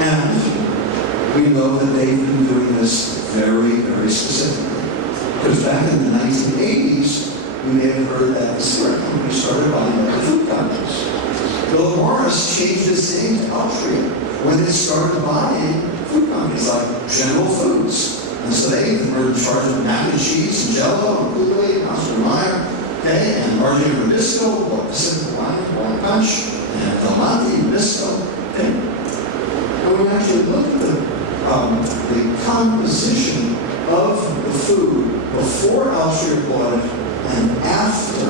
And we know that they've been doing this very, very specifically. Because back in the 1980s, we may have heard that the cigarette company started buying up the food companies. Philip Morris changed his name to Altria when they started buying food companies like General Foods. And so they were in charge of mac and cheese and Jell-O and Kool-Aid and Oscar Mayer. Okay, and Marjorie Nabisco, Pacific Line, Wild Punch, and Del Monte, Nabisco. Okay. And we actually look at the composition of the food before Altria bought it and after.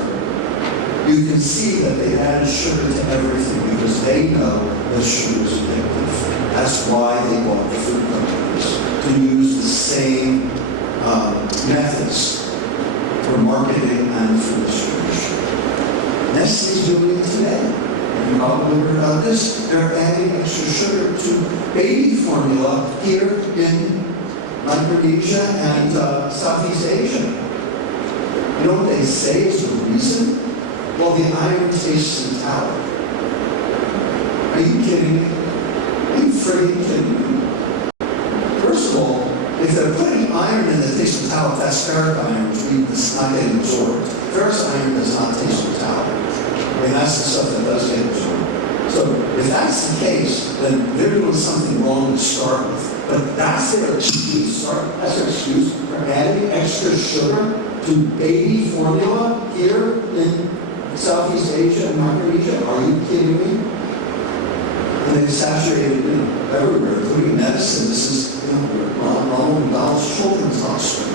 You can see that they added sugar to everything because they know that sugar is addictive. That's why they bought the food companies, to use the same methods for marketing and for distribution. Nestle's doing it today. And you probably heard about this. They're adding extra sugar to baby formula here in Micronesia and Southeast Asia. You know what they say is the reason? Well, the iron tastes metallic. Are you kidding me? Are you freaking kidding me? First of all, if they're putting iron in that tastes metallic, that's ferric iron, which means it's not getting absorbed. Ferrous iron does not taste metallic. I mean, that's the stuff that does get absorbed. So if that's the case, then they're doing something wrong to start with. But that's their excuse. That's their excuse for adding extra sugar to baby formula here in Southeast Asia and Micronesia. Are you kidding me? And they've saturated everywhere, including medicine. This is Ronald McDonald's Children's Hospital.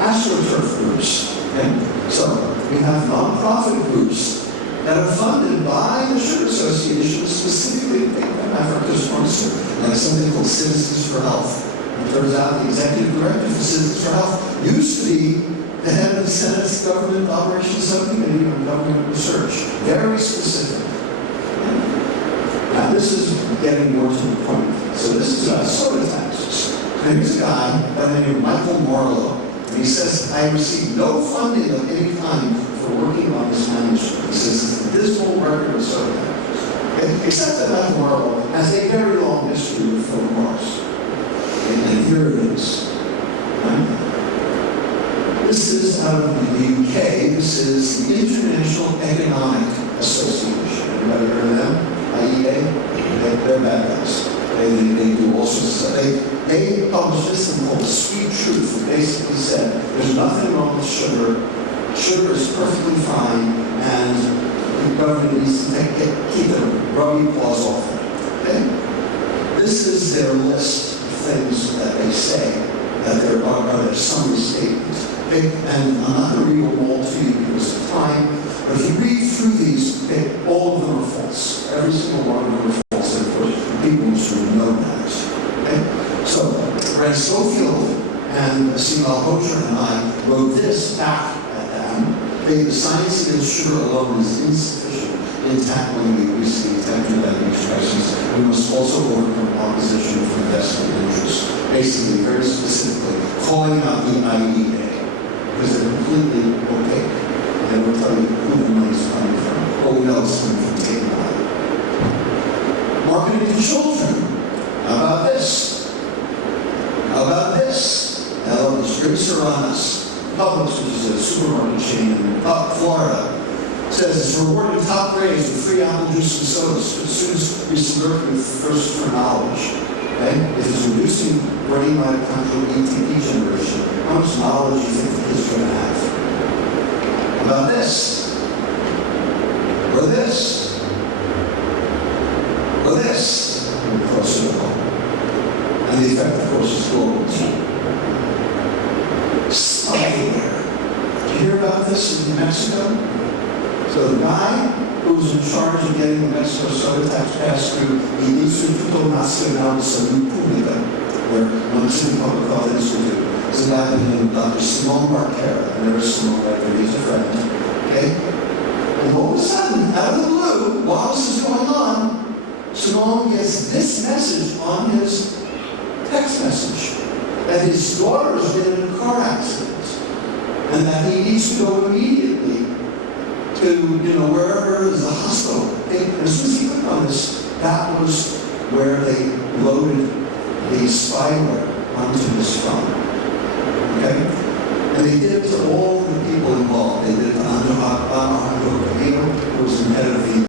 AstroTurf groups. Okay? So we have nonprofit groups that are funded by the Sugar Association, specifically Africa sponsor, like something called Citizens for Health. It turns out the executive director for Citizens for Health used to be the head of the Senate's Government Operations Subcommittee on Government Research. Very specific. Now, this is getting more to the point. So this is soda taxes. And here's a guy by the name of Michael Marlowe. And he says, I received no funding of any kind for working on this manuscript. He says, it's a dismal record of soda taxes. Okay? Except that Michael Marlowe has a very long history with Philip Morris. And here it is. Right? This is out of the UK. This is the International Economic Association. Everybody heard of them? IEA? They're bad guys. They do all sorts of stuff. They published this thing called Sweet Truth. It basically said there's nothing wrong with sugar. Sugar is perfectly fine, and the government needs to keep the rubby paws off it. Okay? This is their list of things that they say, that there are their summary statements. Okay? And I'm not going to read them all to you because of time, but if you read through these, okay, all of them are false. Every single one of them are false, and of course, people should know that. Okay? So, Brent Schofield and Seymour Hocher and I wrote this back at them. Okay, the science against sugar alone is insufficient in tackling the obesity and type 2 diabetes crisis. We must also overcome opposition from vested interests. Basically, very specifically, calling out the IEA, because they're completely opaque. They will tell you who the money is coming from. But we know it's coming from taking money. Marketing to children. How about this? How about this? Now, the drinks are on us. Publix, which is a supermarket chain in Florida, says it's rewarding top grades with free apple juice and sodas. Students be slurped with thirst for knowledge. Okay? If it's reducing brain mitochondrial ATP generation, how much knowledge do you think the kids are going to have? How about this? Or this? Or this? Across the home. And the effect, of course, is global. Everywhere. Did you hear about this in Mexico? So the guy who was in charge of getting the Mexico soda tax passed through the Instituto Nacional de Salud Pública, where Montana Public Health Institute, is a guy by the name of Dr. Simon Barquera. And there's Simon right there, he's a friend. Okay? And all of a sudden, out of the blue, while this is going on, Simon gets this message on his text message that his daughter has been in a car accident and that he needs to go immediately to, wherever is the hospital. And as soon as he clicked on this, that was where they loaded the spyware onto his phone. Okay? And they did it to all the people involved. They did it to Alejandro Camilo, who was the head of the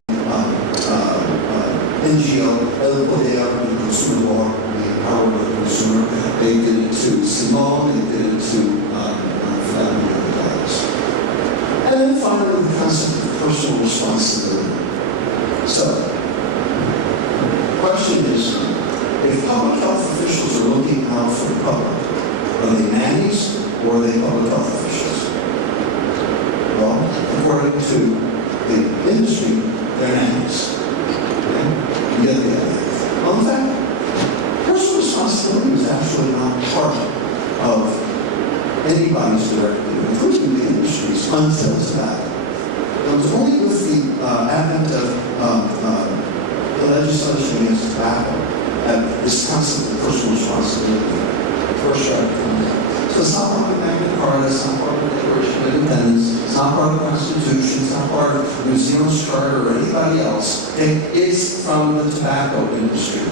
NGO, El Poder del Consumidor, the power of the consumer. They did it to Simone, they did it to family and guys. And then finally, the concept of personal responsibility. So, the question is, if public health officials are looking out for the public, are they nannies or are they public health officials? Well, according to the industry, they're nannies. Okay? You get the idea. Well, in fact, personal responsibility is actually not part of anybody's directive, including the industries, until tobacco. It was only with the advent of the legislation against tobacco that this concept of personal responsibility first started coming out. So it's not part of Magna Carta, it's not part of the Declaration of Independence, it's not part of the Constitution, it's not part of New Zealand's charter or anybody else. It's from the tobacco industry.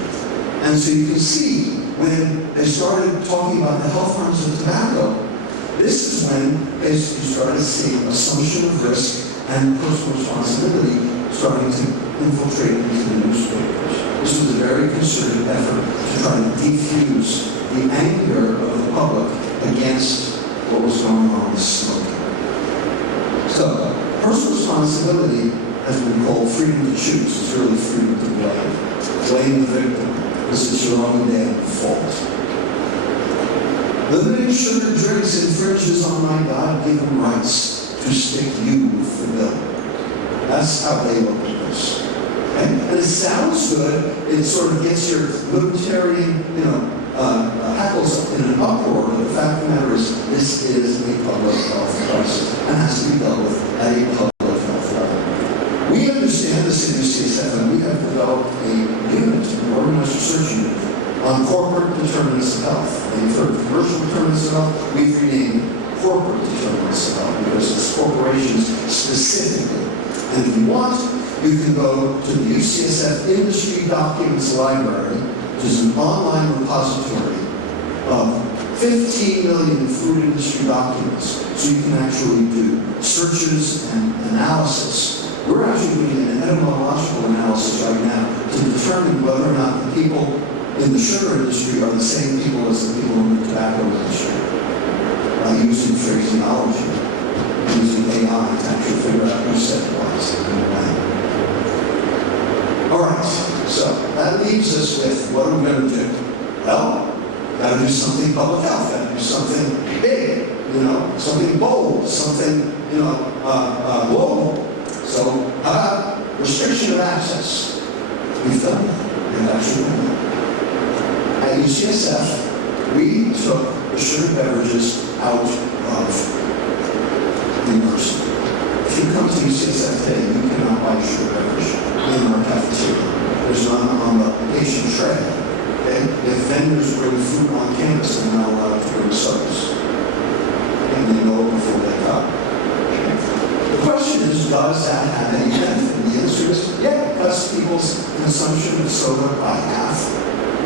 And so you can see when they started talking about the health harms of tobacco, this is when basically you started seeing assumption of risk and personal responsibility starting to infiltrate into the newspapers. This was a very concerted effort to try to defuse the anger of the public against what was going on with smoking. So, personal responsibility has been called freedom to choose. It's really freedom to blame. Blame the victim, because it's your own damn fault. Limiting sugar drinks infringes on my God-given rights to stick you with the bill. That's how they look at this. Okay? And it sounds good. It sort of gets your libertarian, hackles in an uproar. But the fact of the matter is, this is a public health crisis and has to be dealt with at a public health level. We understand this in UCSF, and we have developed a unit, an organized research unit, on corporate determinants of health. And you've heard of commercial determinants of health. We've renamed corporate determinants of health because it's corporations specifically. And if you want, you can go to the UCSF Industry Documents Library, which is an online repository of 15 million food industry documents, so you can actually do searches and analysis. We're actually doing an etymological analysis right now to determine whether or not the people in the sugar industry are the same people as the people in the tobacco industry. Using phraseology, using AI to actually figure out who said what and when. All right, so that leaves us with what are we going to do? Well, got to do something public health, got to do something big, something bold, something, global. So how about restriction of access? We've done that. We've actually done that. At UCSF, we took the sugar beverages out of the university. If you come to UCSF today, you cannot buy a sugar beverage in our cafeteria. There's none on the patient tray. Okay? If vendors bring food on campus, they're not allowed to bring sodas. And they know it before they come. The question is, does that have any benefit? And the answer is, yeah, it cuts people's consumption of soda by half.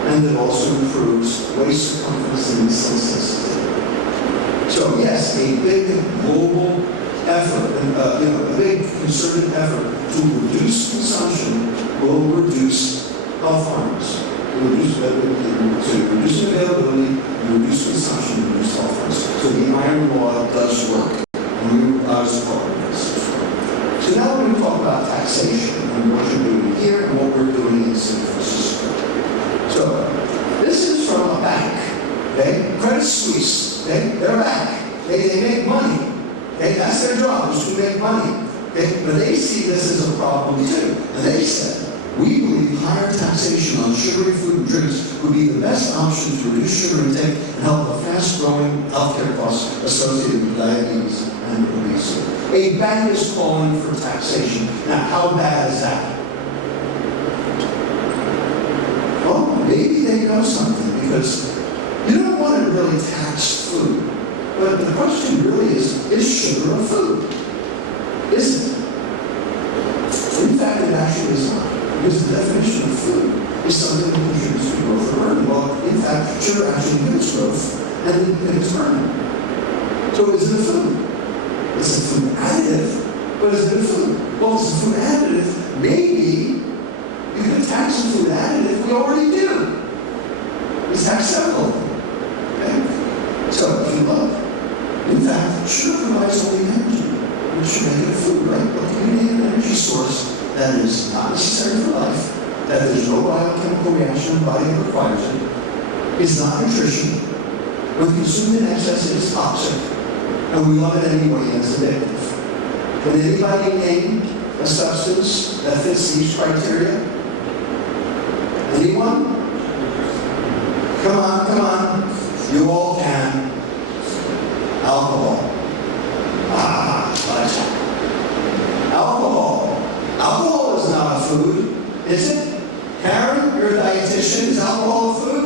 And it also improves waist circumference and insulin sensitivity. So yes, a big global effort, a big concerted effort to reduce consumption will reduce health harms. To reduce availability, reduce consumption, reduce health harms. So the iron law does work, and we are part of this. So now we're going to talk about taxation and what you're doing here and what we're doing in San Francisco. So, this is from a bank, okay? Credit Suisse, okay? They're a bank. They make money, okay? That's their job, is to make money, okay? But they see this as a problem too. And they said, we believe higher taxation on sugary food and drinks would be the best option to reduce sugar intake and help the fast-growing healthcare costs associated with diabetes and obesity. A bank is calling for taxation. Now, how bad is that? Maybe they know something, because you don't want to really tax food. But the question really is sugar a food? Is it? In fact, it actually is not. Because the definition of food is something that contributes to growth or burning. Well, in fact, sugar actually inhibits growth and it inhibits burning. So is it a food? It's a food additive, but is it a food? Well, it's a food additive. Maybe you can tax a food additive. We already do. It's tax several. Okay? So if you look, in fact, sugar provides only energy, which should make it a food, right? But you need an energy source that is not necessary for life, that there's no biochemical reaction in the body that requires it, is not nutrition. When consumed in excess, it is toxic, and we love it anyway as addictive. Can anybody name a substance that fits these criteria? Anyone? Come on. You all can. Alcohol. Alcohol. Alcohol is not a food, is it? Karen, you're a dietitian. Is alcohol a food?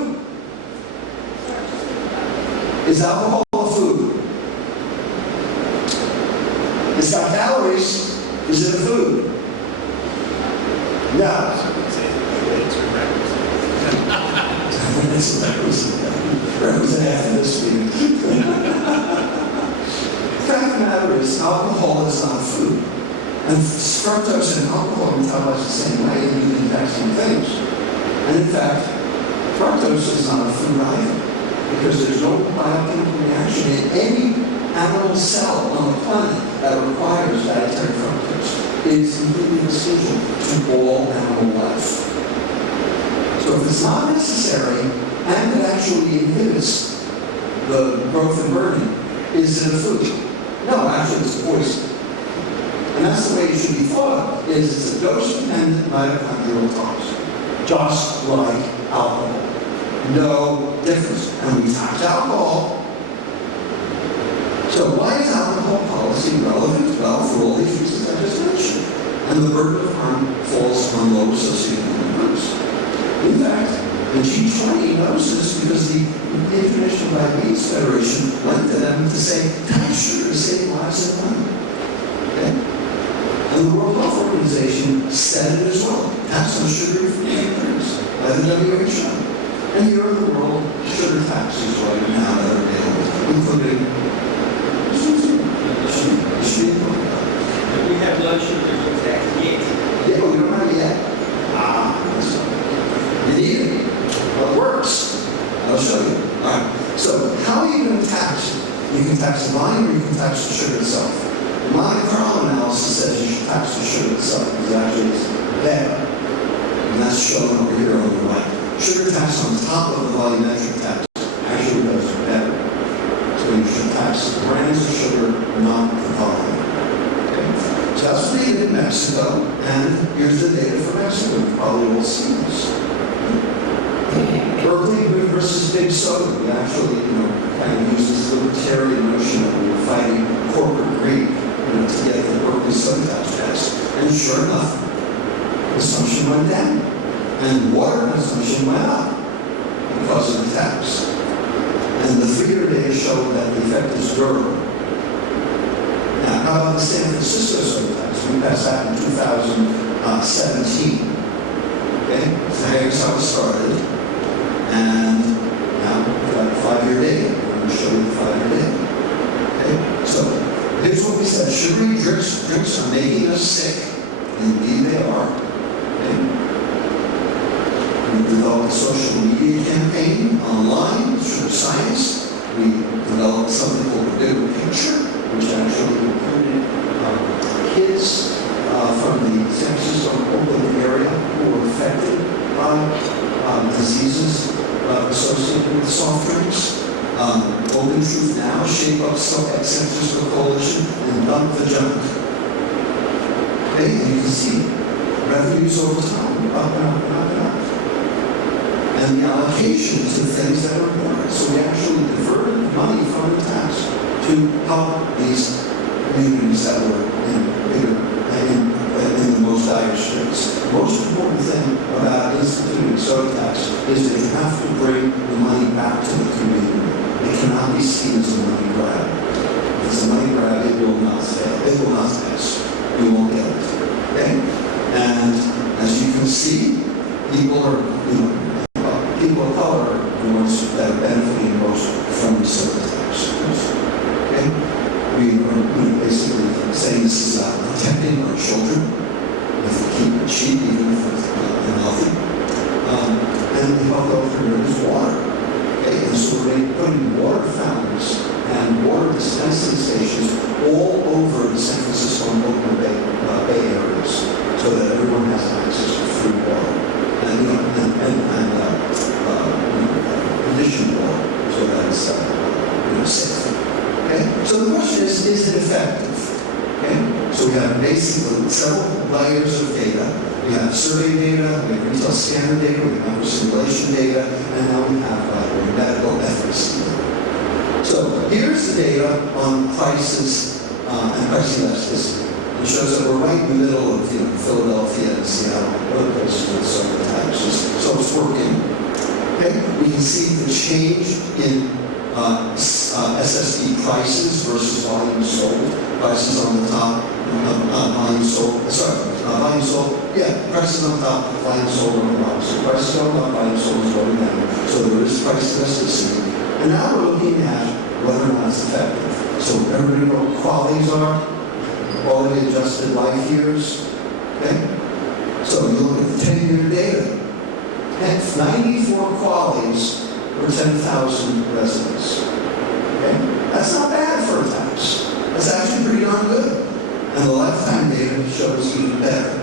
Is alcohol a food? It's got calories. Is it a food? No. It's represent after this meeting. The fact of the matter is, alcohol is not a food. And fructose and alcohol metabolize the same way and do the exact same things. And in fact, fructose is not a food either, because there's no biochemical reaction in any animal cell on the planet that requires dietary fructose. is completely essential to all animal life. So if it's not necessary and it actually inhibits the growth and burning, is it a food? No, actually it's a poison. And that's the way it should be thought of, is it's a dose-dependent mitochondrial toxin, just like alcohol. No difference. And we tax alcohol. So why is alcohol policy relevant? Well, for all these reasons I just mentioned. And the burden of harm falls on low socioeconomic groups. In fact, the G20 knows this because the International Diabetes Federation went to them to say, tax sugar to save lives and money. Okay? And the World Health Organization said it as well. Tax on sugar-free drinks by the WHO. And here in the world, sugar taxes right now that are available, including We have blood sugar tax yet. yeah, we don't have it yet. You need it. Well, it works. I'll show you. All right. So, how are you going to tax it? You can tax the volume or you can tax the sugar itself. The Monte Carlo analysis says you should tax the sugar itself because actually it's better. And that's shown over here on the right. Sugar tax on top of the volumetric tax actually does better. So you should tax the grams of sugar, not the volume. Okay? So that's what they did in Mexico, and here's the data for Mexico. You've probably all seen this. Berkeley versus Big Soda. We actually, kind of use this libertarian notion that we were fighting corporate greed, to get the Berkeley soda tax passed. And sure enough, consumption went down, and water consumption went up because of the tax. And the 3-year data showed that the effect is durable. Now, how about the San Francisco soda tax? We passed that in 2017. Okay, so here's how it started. And now we've got 5-year data. We're going to show you the 5-year data. Okay, so here's what we said. Sugary drinks are making us sick. Indeed they are. Okay. We developed a social media campaign online through science. We developed something called the bigger picture, which actually included kids from the San Francisco and Oakland area who were affected by diseases associated with soft drinks. Open Truth Now, Shape Up San Francisco Coalition, and Dump the Junk. Okay, and you can see revenues over time, up and up and up and up. And the allocations to things that are important. So we actually diverted money from the tax to help these communities that were in the most dire straits. The most important thing about instituting soda tax is that you have to bring the money back to the community. It cannot be seen as a money grab. If it's a money grab, it will not fail. It will not pass. We won't get it. Okay? And as you can see, people are, people of color are the ones that are benefiting most from the soda tax. Okay? We are basically saying this is about protecting our children. If we keep it cheap, even if it's unhealthy. And the health alternative is water. Okay? And so we're putting water fountains and water dispensing stations all over the San Francisco and Oakland Bay areas so that everyone has access to free water. And conditioned water so that it's safe. Okay? So the question is it effective? Okay? So we have basically several layers of data. We have survey data, we have retail scanner data, we have number simulation data, and now we have medical efficacy data. So here's the data on prices and price elasticity. It shows that we're right in the middle of Philadelphia and Seattle, other places with soda taxes. So it's working. Okay? We can see the change in SSD prices versus volume sold. Prices on the top, volume sold. Volume sold. Yeah, prices on top, volume sold on the bottom. So prices on top, volume sold is going down. So there is price elasticity. And now we're looking at whether or not it's effective. So everybody know what qualities are? Quality adjusted life years. Okay? So you look at the 10-year data. 94 qualities per 10,000 residents. Okay? That's not bad for a tax. That's actually pretty darn good. And the lifetime data shows even better.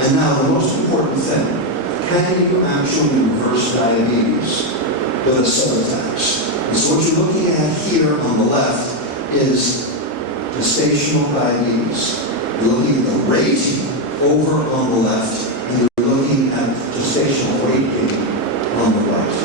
And now the most important thing, can you actually reverse diabetes with a soda tax? And so what you're looking at here on the left is gestational diabetes. You're looking at the rate over on the left, and you're looking at gestational weight gain on the right.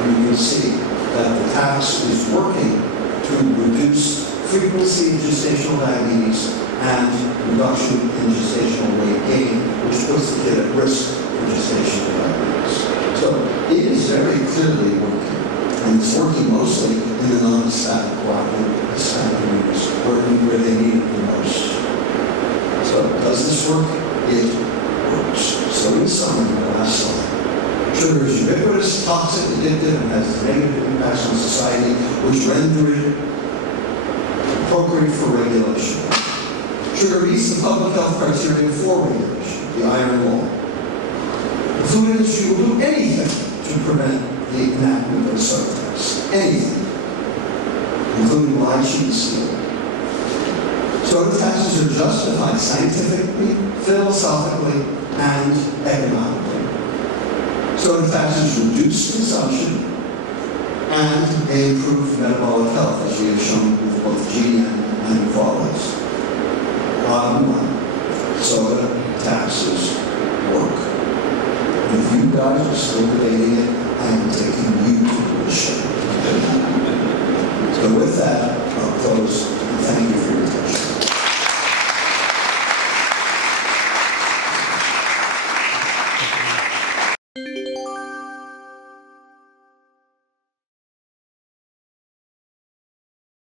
And you can see that the tax is working to reduce frequency of gestational diabetes and reduction in gestational weight gain, which puts the kid at risk for gestational diabetes. So it is very clearly working, and it's working mostly in the non-Hispanic cooperative Hispanic communities, where they need it the most. So does this work? It works. So in summary, the last slide. Sugar is ubiquitous, toxic, addictive, and has negative impacts on society, which render it appropriate for regulation. Sugar meets the public health criteria for regulation, the iron law. The food industry will do anything to prevent the enactment of a soda tax. Anything. Including lying, cheat, and steal. Soda taxes are justified scientifically, philosophically, and economically. Soda taxes reduce consumption and they improve metabolic health, as we have shown with both GM and qualities. Bottom line, soda taxes work. And if you guys are still debating it, I am taking